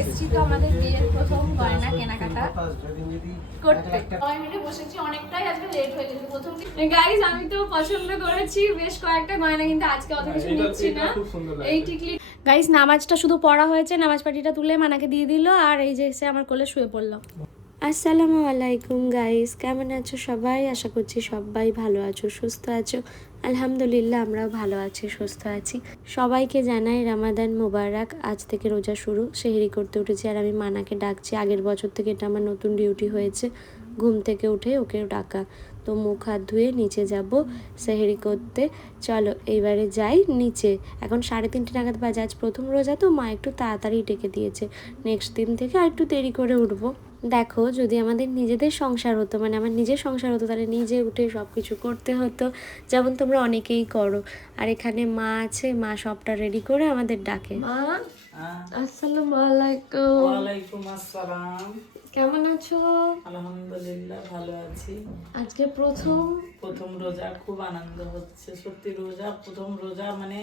এসেছি তো আমাদের বিয়ের প্রথম গয়না কেনাকাটা করতে। মিনিটে বসেছি, অনেকটাই আজকে লেট হয়ে গেছে। প্রথম গাইস আমি তো পছন্দ করেছি বেশ কয়েকটা গয়না, কিন্তু আজকে অত কিছু নিচ্ছি না। এই টিকলি গাইস নামাজটা শুধু পড়া হয়েছে, নামাজ পাটিটা তুলে মানাকে দিয়ে দিল, আর এই যে এসে আমার কোলে শুয়ে পড়লো। আসসালামু আলাইকুম গাইস, কেমন আছো সবাই? আশা করছি সবাই ভালো আছো, সুস্থ আছো। আলহামদুলিল্লাহ আমরাও ভালো আছি, সুস্থ আছি। সবাইকে জানাই রামাদান মোবারক। আজ থেকে রোজা শুরু। সেহরি করতে উঠেছি আর আমি মানাকে ডাকছি। আগের বছর থেকে এটা আমার নতুন ডিউটি হয়েছে, ঘুম থেকে উঠে ওকে ডাকা। তো মুখ হাত ধুয়ে নিচে যাব সেহরি করতে। চলো এইবারে যাই নিচে। এখন 3:30 নাগাদ বাজে। আজ প্রথম রোজা তো মা একটু তাড়াতাড়ি ডেকে দিয়েছে। নেক্সট দিন থেকে আর একটু দেরি করে উঠবো। দেখো যদি আমাদের নিজেদের সংসার হতো, মানে আমার নিজের সংসার হতো, তাহলে নিজে উঠে সব কিছু করতে হতো, যেমন তোমরা অনেকেই করো। আর এখানে মা আছে, মা সবটা রেডি করে আমাদের ডাকে। মা আসসালামু আলাইকুম। ওয়ালাইকুম আসসালাম। কেমন আছো? আলহামদুলিল্লাহ ভালো আছি। আজকে প্রথম রোজা, খুব আনন্দ হচ্ছে। সত্যি রোজা, প্রথম রোজা মানে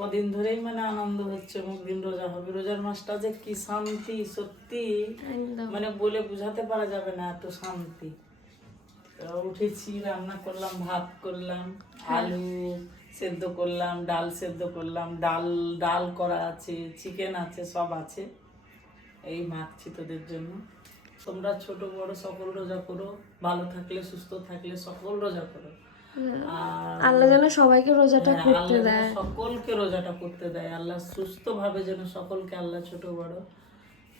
কদিন ধরেই মানে আনন্দ হচ্ছে। দিন রোজা হবে, রোজার মাসটা যে কি শান্তি, সত্যি মানে বলে বোঝাতে পারা যাবে না, এত শান্তি। উঠেছি, রান্না করলাম, ভাত করলাম, আলু সেদ্ধ করলাম, ডাল সেদ্ধ করলাম, ডাল করা আছে, চিকেন আছে, সব আছে। এই মাখছি তোদের জন্য। তোমরা ছোট বড় সকল রোজা করো, ভালো থাকলে সুস্থ থাকলে সকল রোজা করো। আর আল্লাহ যেন সবাইকে রোজাটা করতে আল্লাহ যেন দেয়, সকলকে রোজাটা করতে দেয়। আল্লাহ সুস্থ ভাবে যেন সকলকে, আল্লাহ ছোট বড়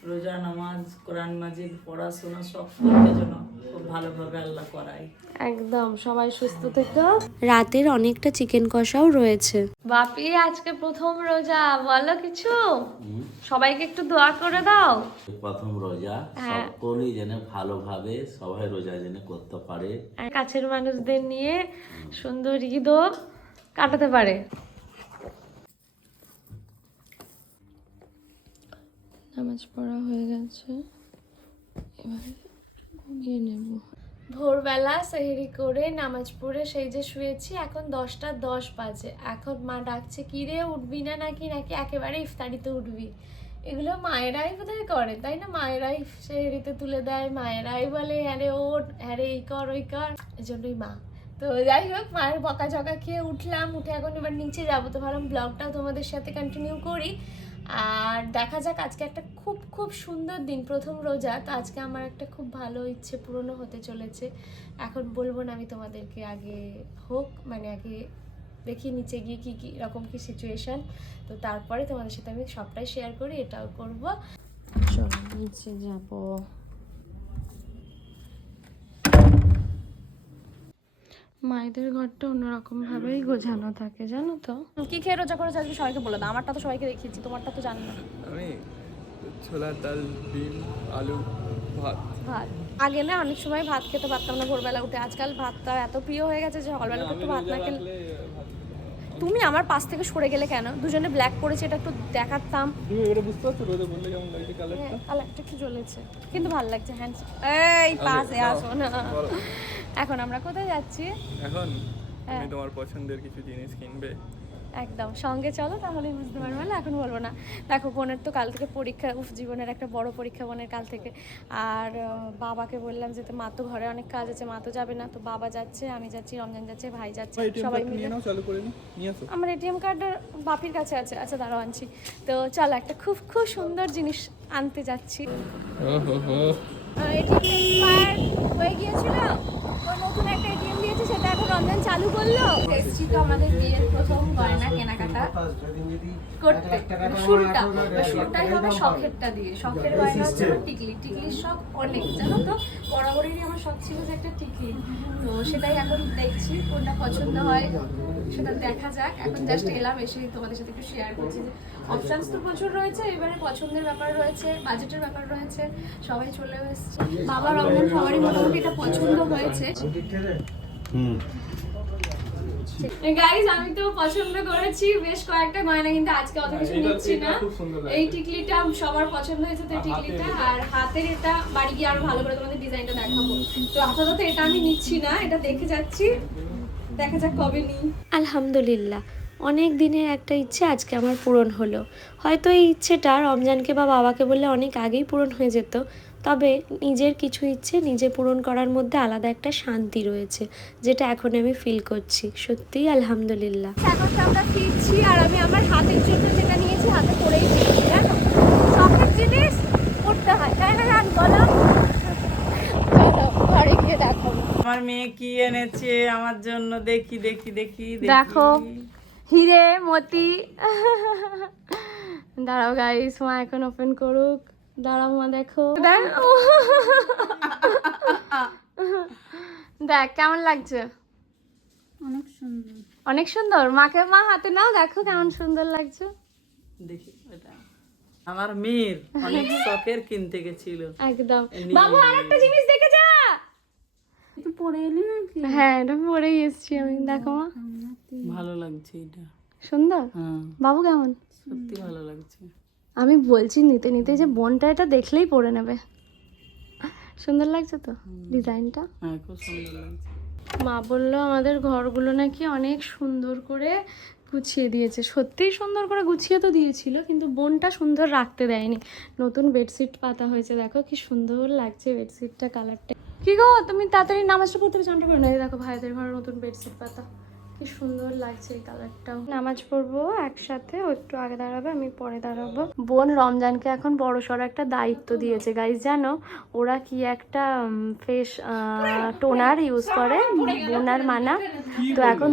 রোজা, নামাজ, কোরআন মাজিদ, পড়াশোনা সকলকে যেন খুব ভালোভাবে আল্লাহ করায়। একদম সবাই সুস্থ থেকো। রাতের অনেকটা চিকেন কষাও রয়েছে। বাপি আজকে প্রথম রোজা, বলো কিছু, সবাইকে একটু দোয়া করে দাও। প্রথম রোজা, সকলেই যেন ভালোভাবে সবাই রোজা যেন করতে পারে, কাছের মানুষদের নিয়ে সুন্দর ঈদও কাটাতে পারে। নামাজ পড়া হয়ে গেছে, এবারে ঘুমিয়ে নেব। ভোরবেলা সেহরি করে নামাজ পড়ে সেই যে শুয়েছি, এখন 10টা 10 বাজে। এখন মা ডাকছে, কি রে উঠবি না নাকি একেবারে ইফতারিতে উঠবি? এগুলো মায়েরাই বোধহয় করে, তাই না? মায়েরাই সেহরিতে তুলে দেয়, মায়েরাই বলে হ্যাঁ রে ওঠ, হ্যাঁ রে এই কর ওই কর, এই জন্যই মা। তো যাই হোক, মায়ের বকাঝকা খেয়ে উঠলাম, উঠে এখন এবার নিচে যাবো। তো ভাবলাম ব্লগটাও তোমাদের সাথে কন্টিনিউ করি। আর দেখা যাক, আজকে একটা খুব খুব সুন্দর দিন, প্রথম রোজা। তো আজকে আমার একটা খুব ভালো ইচ্ছে পূরণও হতে চলেছে। এখন বলবো না আমি তোমাদেরকে, আগে হোক, মানে আগে দেখি নিচে গিয়ে কি রকম কি সিচুয়েশন, তো তারপরে তোমাদের সাথে আমি সবটাই শেয়ার করি, এটাও করব। চলো নিচে যাব। মায়েদের ঘরটা অন্যরকম ভাবেই গোছানো থাকে, জানো তো। কি খেয়ে রোজা করেছে আজকে সবাইকে বলে দাও। আমারটা তো সবাইকে দেখিয়েছি, তোমারটা তো জানি না। আমি ছোলার ডাল, ডিম, আলু, ভাত। আগে না অনেক সময় ভাত খেতে পারতাম না ভোরবেলা উঠে, আজকাল ভাতটা এত প্রিয় হয়ে গেছে যে সকালবেলা একটু ভাত না খেলে। তুমি আমার পাশ থেকে সরে গেলে কেন? দুজনে ব্ল্যাক পরেছে, এটা একটু দেখাতাম। তুমি এটা বুঝতে পারছো রোদে বললে কেমন লাগছে কালারটা? কালারটা একটু জ্বলেছে কিন্তু ভালো লাগছে। হ্যান্ডস এই পাশে আসো না। এখন আমরা কোথায় যাচ্ছি? এখন তুমি তোমার পছন্দের কিছু জিনিস কিনবে। একদম সঙ্গে চলো, তাহলেই বুঝতে পারবো। না এখন বলবো না। দেখো বোনের তো কাল থেকে পরীক্ষা, জীবনের একটা বড় পরীক্ষা বোনের কাল থেকে। আর বাবাকে বললাম যে মা তো ঘরে অনেক কাজ আছে, মা তো যাবে না। তো বাবা যাচ্ছে, আমি যাচ্ছি, রমজান যাচ্ছে, ভাই যাচ্ছে, সবাই মিলে। চালু করে নিয়ে আসো। আমার এটিএম কার্ডটা বাপির কাছে আছে। আচ্ছা দাঁড়াও আনছি। তো চলো একটা খুব খুব সুন্দর জিনিস আনতে যাচ্ছি। এটিএম এক্সপায়ার হয়ে গিয়েছিল, ওই নতুন একটা এটিএম দিয়েছে, সেটা এখন রমজান চালু করলো। এসেছি তো আমাদের বিয়ের প্রথম গয়না কেনাকাটা করতে। শুরুটাই হবে শখেরটা দিয়ে। শখের গয়না হচ্ছে আমার টিকলির শখ অনেক, জানো তো। বরাবরই আমার শখ ছিল যে একটা টিকলি, তো সেটাই এখন দেখছি কোনটা পছন্দ হয় সেটা দেখা যাক। এখন জাস্ট এলাম, এসে তোমাদের সাথে একটু শেয়ার করছি যে অপশানস তো প্রচুর রয়েছে, এবারে পছন্দের ব্যাপার রয়েছে, বাজেটের ব্যাপার রয়েছে, সবাই চলে এসছে। বাবা রমজান সবারই মোটামুটি এটা পছন্দ হয়েছে। গাইস আমি তো পছন্দ করেছি বেশ কয়েকটা গয়না, কিন্তু আজকে অত কিছু নিচ্ছি না। এই টিকলিটা সবার পছন্দ হয়েছে, তো টিকলিটা আর হাতের এটা বাড়ি গিয়ে আরো ভালো করে তোমাদের ডিজাইনটা দেখাবো। তো আপাতত এটা আমি নিচ্ছি না, এটা দেখে যাচ্ছি, দেখা যাক কবে নিই। আলহামদুলিল্লাহ অনেক দিনের একটা ইচ্ছে আজকে আমার পূরণ হলো। হয়তো এই ইচ্ছেটা রমজানকে বা বাবাকে বললে অনেক আগেই পূরণ হয়ে যেত, তবে নিজের কিছু ইচ্ছে নিজে পূরণ করার মধ্যে আলাদা একটা শান্তি রয়েছে, যেটা এখন আমি ফিল করছি। সত্যিই আলহামদুলিল্লাহ। এখন তো আমরা ফিরছি, আর আমি আমার হাতের জন্য যেটা নিয়েছি হাতে পরেই ফিরছি, জানো শখের জিনিস করতে হয়, তাই না জান বলো? চলো ঘরে গিয়ে দেখো আমার মেয়ে কি এনেছে আমার জন্য, দেখি দেখি দেখি দেখো হিরে মতি। দাঁড়াও গাইস, মা এখন ওপেন করুক। দাঁড়াও মা, দেখো দেখ কেমন লাগছে। অনেক সুন্দর। অনেক সুন্দর। মাকে মা হাতে নাও, দেখো কেমন সুন্দর লাগছে। দেখি এটা আমার মেয়ের অনেক শখের কিনতে গেছিল। একদম। বাবু আরেকটা জিনিস দেখে যা। তুই পরে এলি নাকি? হ্যাঁ, এটা পরেই এসেছি আমি। দেখো মা, ভালো লাগছে এটা। সুন্দর। হ্যাঁ বাবু কেমন? সত্যি ভালো লাগছে। আমি বলছি নিতে নিতে যে বোনটা এটা দেখলেই পরে নেবে। সুন্দর লাগছে তো ডিজাইনটা? হ্যাঁ খুব সুন্দর লাগছে। মা বললো আমাদের ঘরগুলো নাকি অনেক সুন্দর করে গুছিয়ে দিয়েছে। সত্যিই সুন্দর করে গুছিয়ে তো দিয়েছিল, কিন্তু বোনটা সুন্দর রাখতে দেয়নি। নতুন বেডশিট পাতা হয়েছে, দেখো কি সুন্দর লাগছে বেডশিটটা, কালারটা। কি গো, তুমি তাড়াতাড়ি নামাজটা পড়তে চানটা করে না? দেখো ভাইদের ঘরে নতুন বেডশিট পাতা, কি সুন্দর লাগছে এই কালারটাও। নামাজ পড়বো একসাথে, ও একটু আগে দাঁড়াবে, আমি পরে দাঁড়াবো। বোন রমজানকে এখন বড়সড় একটা দায়িত্ব দিয়েছে গাইস, জানো ওরা কি একটা ফেস টোনার ইউজ করে, বোন আর মানা। তো এখন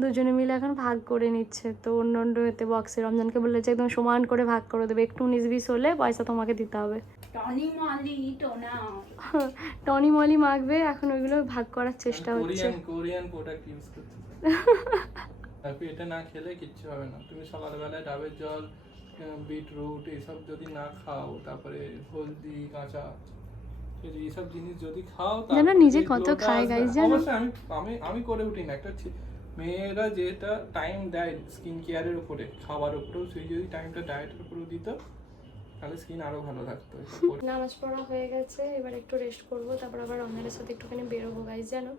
দুজনে মিলে এখন ভাগ করে নিচ্ছে। তো অন্য অন্য এতে বক্সে রমজানকে বলেছে একদম সমান করে ভাগ করে দেবে, একটু 19-20 হলে পয়সা তোমাকে দিতে হবে। টনি মলি মাখবে, এখন ওইগুলো ভাগ করার চেষ্টা হচ্ছে। কোরিয়ান প্রোডাক্ট ইউজ করছে। আপনি এটা না খেলে কিচ্ছু হবে না। তুমি সকালবেলায় ডাবের জল, বিটরুট এইসব যদি না খাও, তারপরে হলদি, কাঁচা এইসব জিনিস যদি খাও, জানো নিজে কত খায় গাইস, জানো? অবশ্যই আমি করে উঠি না। একটা মেয়েরা যেটা টাইম দেয় স্কিন কেয়ারের উপরে, খাবার উপরেও, সেই যদি টাইমটা ডায়েটের উপরেও দিত, তাহলে স্কিন আরো ভালো থাকতো। নামাজ পড়া হয়ে গেছে, এবার একটু রেস্ট করবো, তারপর আবার রমজানের সাথে একটুখানি বেরোবো গাইস, জানো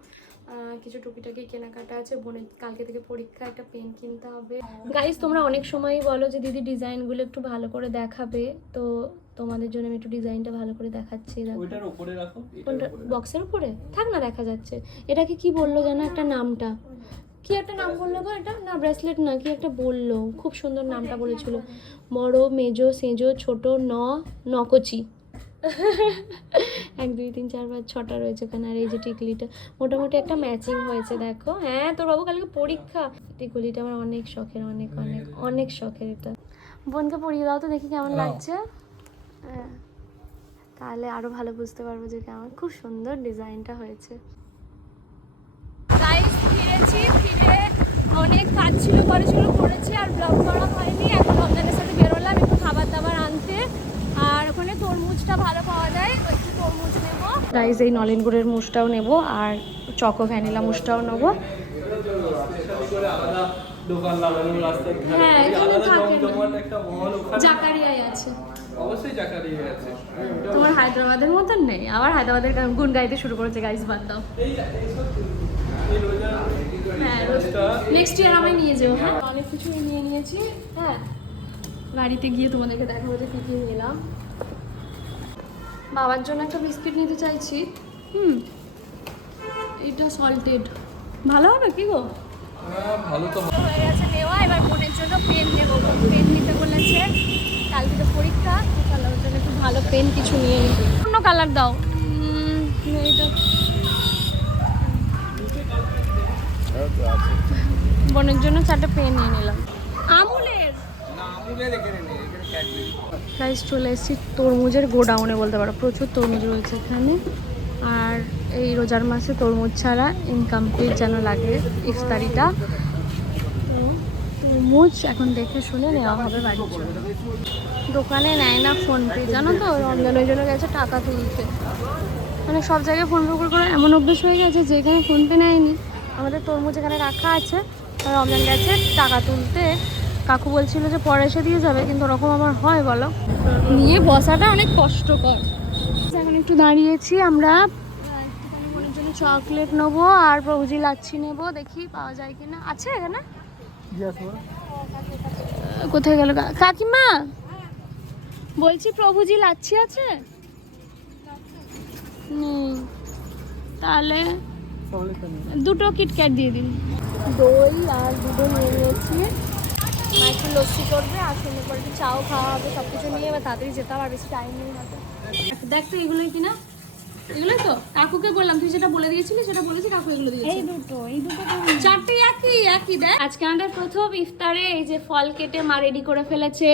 কিছু টুকিটাকি কেনাকাটা আছে। বোনের কালকে থেকে পরীক্ষা, একটা পেন কিনতে হবে। গাইস তোমরা অনেক সময়ই বলো যে দিদি ডিজাইনগুলো একটু ভালো করে দেখাবে, তো তোমাদের জন্য আমি একটু ডিজাইনটা ভালো করে দেখাচ্ছি। ওইটার উপরে রাখো, বক্সের উপরে থাক না, দেখা যাচ্ছে। এটাকে কি বললো জানো একটা নামটা, কি একটা নাম বললো গো, এটা না ব্রেসলেট না, কি একটা বললো, খুব সুন্দর নামটা বলেছিল। বড়, মেজো, সেজো, ছোট, নকচি। 1 2 3 4 5 6টা রয়েছে ওখানে। আর এই যে টিকলিটা মোটামুটি একটা ম্যাচিং হয়েছে, দেখো। হ্যাঁ তোর বাবু কালকে পরীক্ষা। টিকলিটা আমার অনেক শখের, অনেক অনেক অনেক শখের। এটা বোনকে পরিয়ে দাও তো দেখি কেমন লাগছে। হ্যাঁ, তাহলে আরো ভালো বুঝতে পারবো যে কেমন। খুব সুন্দর ডিজাইনটা হয়েছে। গাইস ফিরেছি, ফিরে অনেক কাজ ছিল, করেছি আর ব্লগ করা হয়নি। এখন রমজানের সাথে বেরোলাম একটু খাবার দাবার আনতে, আর ওখানে তরমুজটা ভালো পাওয়া যায়, একটু তরমুজ নেবো গাইস। এই নলেন গুড়ের মুসটাও নেবো, আর চকো ভ্যানিলা মুসটাও নেবো। দোকান লাগানো রাস্তার ধারে, হ্যাঁ, এখানে আলাদা থাকে না। জমজমাট একটা মহল ওখানে। জাকারিয়ায় আছে, অবশ্যই জাকারিয়া আছে। তোমার হায়দ্রাবাদের মতন নেই। আবার হায়দ্রাবাদের গুণ গাইতে শুরু করেছে গাইস, বাদ দাও। হ্যাঁ, নেক্সট ইয়ার আমি নিয়ে যাবো। হ্যাঁ, অনেক কিছু নিয়ে নিয়েছি। হ্যাঁ, বাড়িতে গিয়ে তোমাদেরকে দেখাবো যে কী কী নিলাম। বাবার জন্য একটা বিস্কিট নিতে চাইছি। এটা সল্টেড, ভালো হবে কি গো? ভালো তো হয়ে গেছে নেওয়া। এবার বোনের জন্য পেন নেবো, পেন নিতে বলেছে, কালকে তো পরীক্ষা। তাহলে ওর জন্য একটু ভালো পেন কিছু নিয়ে নিবি। অন্য কালার দাও। এইটা বোনের জন্য 4টা পেন নিয়ে নিলাম। আমুলের গাইস চলে এসেছি তরমুজের গোডাউনে বলতে পারো। প্রচুর তরমুজ রয়েছে এখানে। আর এই রোজার মাসে তরমুজ ছাড়া ইনকমপ্লিট যেন লাগে ইফতারিটা। তরমুজ এখন দেখে শুনে নেওয়া হবে বাড়ির জন্য। দোকানে নেয় না ফোনপে, জানো তো, রমজানের জন্য গেছে টাকা তুলতে। মানে সব জায়গায় ফোনপে করে এমন অভ্যেস হয়ে গেছে যে এখানে ফোনপে নেয়নি। আমাদের তরমুজ এখানে রাখা আছে, রমজান গেছে টাকা তুলতে। কাকু বলছিল যে পরে এসে দিয়ে যাবে, কিন্তু ওরকম আমার হয় বলো, নিয়ে বসাটা অনেক কষ্টকর। এখন একটু দাঁড়িয়েছি আমরা, একটুখানি বোনের জন্য চকলেট নেবো আর প্রভুজি লাচ্ছি নেবো, দেখি পাওয়া যায় কিনা। আছে এখানে? কোথায় গেল কাকিমা? বলছি প্রভুজি লাচ্ছি আছে? তাহলে দুটো কিটক্যাট দিয়ে দিন। দই আর দুটো নিয়ে নিয়েছি। মা একটু লস্যি করবে আর সুন্দর করে একটু চাও খাওয়া হবে, সব কিছু নিয়ে এবার তাড়াতাড়ি যেতে হবে, আর বেশি টাইম নেই হাতে। দেখ তো এগুলোই কিনা, এগুলোই তো কাকুকে বললাম, তুই যেটা বলে দিয়েছিলি সেটা বলেছি, কাকু এগুলো দিয়েছে। এই দুটো চারটে একই দেখ। আজকে আমাদের প্রথম ইফতারে এই যে ফল কেটে মা রেডি করে ফেলেছে।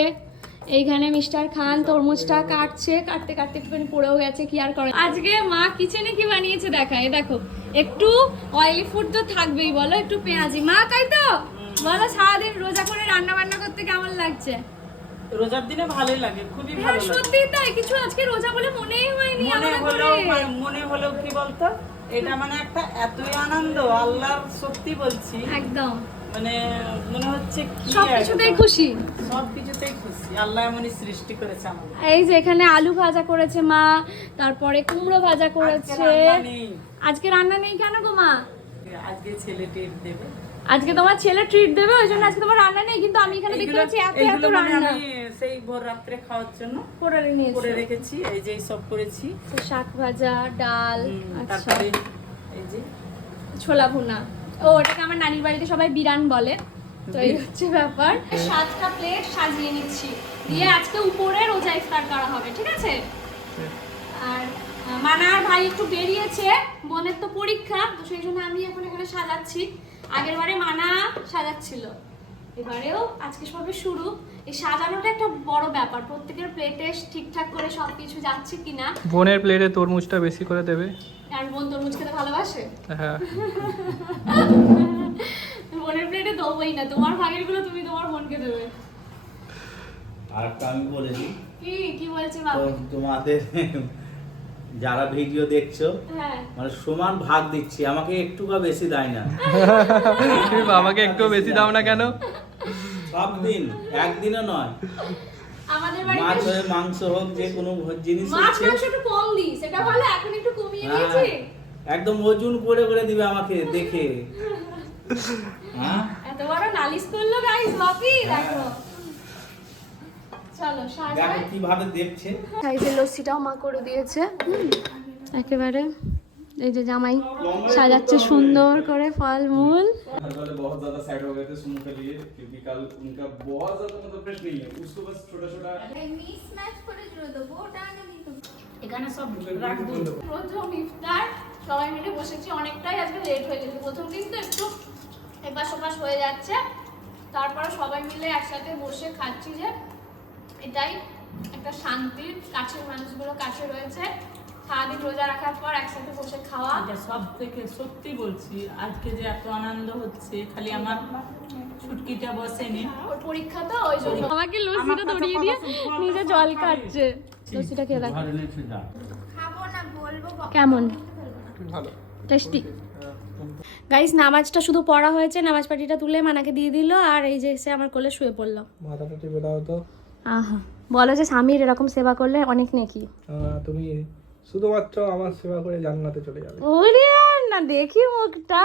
এইখানে মিস্টার খান তরমুজটা কাটছে, কাটতে কাটতে একটুখানি পড়েও গেছে, কি আর করে। আজকে মা কিচেনে কি বানিয়েছে দেখায়, দেখো। একটু অয়েলি ফুড তো থাকবেই, বলো একটু পেঁয়াজি। মা তাই তো বলো, সারাদিন রোজা করে রান্না বান্না করতে কেমন লাগছে? রোজার দিনে ভালোই লাগে, খুবই ভালো লাগে। সত্যি তাই, কিছু আজকে রোজা বলে মনেই হয়নি। মনে হলো কি বলতো, এটা মানে একটা এতই আনন্দ, আল্লাহর সত্যি বলছি, একদম মানে মনে হচ্ছে কি সবকিছুতেই খুশি, সবকিছুতেই খুশি। আল্লাহ এমনই সৃষ্টি করেছে আমাদের। এই যে এখানে আলু ভাজা করেছে মা, তারপরে কুমড়ো ভাজা করেছে। আজকে রান্না নেই কেন গো মা? আজকে ছেলে ট্রিট দেবে। আজকে তোমার ছেলে ট্রিট দেবে, ওই জন্য আজকে তোমার রান্না নেই। কিন্তু আমি এখানে দেখতে পাচ্ছি এত রান্না। আমি সেই ভোর রাত্রে খাওয়ার জন্য করে রেখেছি। এই যে সব করেছি, শাক ভাজা, ডাল, তারপরে এই যে ছোলা ভুনা। ও ওটাকে আমার নানির বাড়িতে সবাই বিরান বলে, তো এই হচ্ছে ব্যাপার। 7টা প্লেট সাজিয়ে নিচ্ছি, দিয়ে আজকে উপরে রোজা ইফতার করা হবে, ঠিক আছে? আর মানা আর ভাই একটু বেরিয়েছে, বোনের তো পরীক্ষা, তো সেই জন্য আমি এখন এখানে সাজাচ্ছি। আগের বারে মানা সাজাচ্ছিল, এবারেও আজকে সবে শুরু। এই সাজানোটা একটা বড় ব্যাপার, প্রত্যেকের প্লেটে ঠিকঠাক করে সবকিছু যাচ্ছে কিনা। বোনের প্লেটে তরমুজটা বেশি করে দেবে, আর বোন তরমুজ খেতে ভালোবাসে। হ্যাঁ বোনের প্লেটে দেবোই না, তোমার ভাগের গুলো তুমি তোমার বোনকে দেবে। আর আমি বলে দিই, কি বলছে বাবা? তোমাদের যারা ভিডিও দেখছো, হ্যাঁ মানে সমান ভাগ দিচ্ছি, আমাকে একটু বা বেশি দেয় না। তুমি বাবাকে একটু বেশি দাও না কেন? সব দিন, একদিনও নয়। আমাদের মাছ বাড়িতে হোক মাংস হোক, যে কোনো জিনিস মাছ হচ্ছে মাংস একটু কম দিই, সেটা ভালো, এখন একটু কমিয়ে দিয়েছি। একদম ওজন করে করে দিবে আমাকে দেখে। হ্যাঁ এত বড় নালিশ করলো গাইস, বাপি দেখো। চলো সাজাই। দেখো কিভাবে দেখছে। সাইজের লস্যিটাও মা করে দিয়েছে একেবারে। এই যে জামাই সাজাচ্ছে সুন্দর করে ফলমূল। वाले बहुत ज्यादा सैड हो गए थे सुमो के लिए, क्योंकि कल उनका बहुत ज्यादा मतलब प्रश्न नहीं है, उसको बस छोटा छोटा মিসম্যাচ করে দিল তো, ওটা আগে দিত। এখানে সব রাখ দিই। প্রথম ইফতার সবাই মিলে বসেছি, অনেকটাই আজকে লেট হয়ে গেছে। প্রথম দিন তো একটু এপাশ ওপাশ হয়ে যাচ্ছে, তারপরে সবাই মিলে একসাথে বসে খাচ্ছি, যে এটাই একটা শান্তি। কাছের মানুষগুলো কাছে রয়েছে, সারাদিন রোজা রাখার পর একসাথে বসে খাওয়া। এটা সব থেকে সত্যি বলছি, আজকে যে এত আনন্দ হচ্ছে, খালি আমার ছুটকিটা বসেনি, ওর পরীক্ষা তো ওই জন্য আমাকে লস্যিটা ধরিয়ে দিয়ে নিজে জল খাচ্ছে। লস্যিটা খেয়ে দেখ খাবো না, বলবো কেমন, ভালো টেস্টি। গাইস নামাজটা শুধু পড়া হয়েছে, নামাজ পাটিটা তুলে মানাকে দিয়ে দিল, আর এই যে এসে আমার কোলে শুয়ে পড়লো। মাথাটা টিপে দাও তো। আহা, বলো যে স্বামীর এরকম সেবা করলে অনেক নেকি। তুমি শুধুমাত্র আমার সেবা করে জান্নাতে চলে যাবে। ওরে আর না, দেখি মুখটা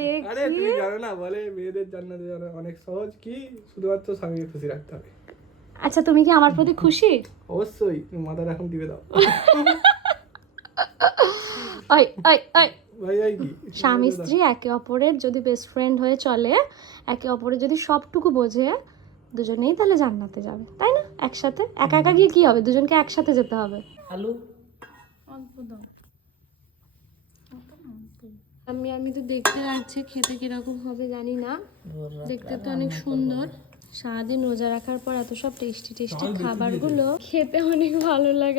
দেখি। আরে তুমি জানো না, বলে মেয়েদের জান্নাতে যাওয়া অনেক সহজ, কি শুধুমাত্র স্বামীকে খুশি রাখতে হবে। আচ্ছা তুমি কি আমার প্রতি খুশি? অবশ্যই, তুমি মাথাটা এখন টিপে দাও। ওই ওই ওই, ভাই ভাই কি স্বামী স্ত্রী একে অপরের যদি বেস্ট ফ্রেন্ড হয়ে চলে, একে অপরের যদি সবটুকু বোঝে, দুজনেই তাহলে জান্নাতে যাবে, তাই না? একসাথে, একা একা গিয়ে কি হবে, দুজনকে একসাথে যেতে হবে। আলু আমি তো দেখতে যাচ্ছি, খেতে কিরকম হবে জানি না, দেখতে তো অনেক সুন্দর। সারাদিন রোজা রাখার পর এত সব টেস্টি টেস্টি খাবারগুলো খেতে অনেক ভালো লাগে।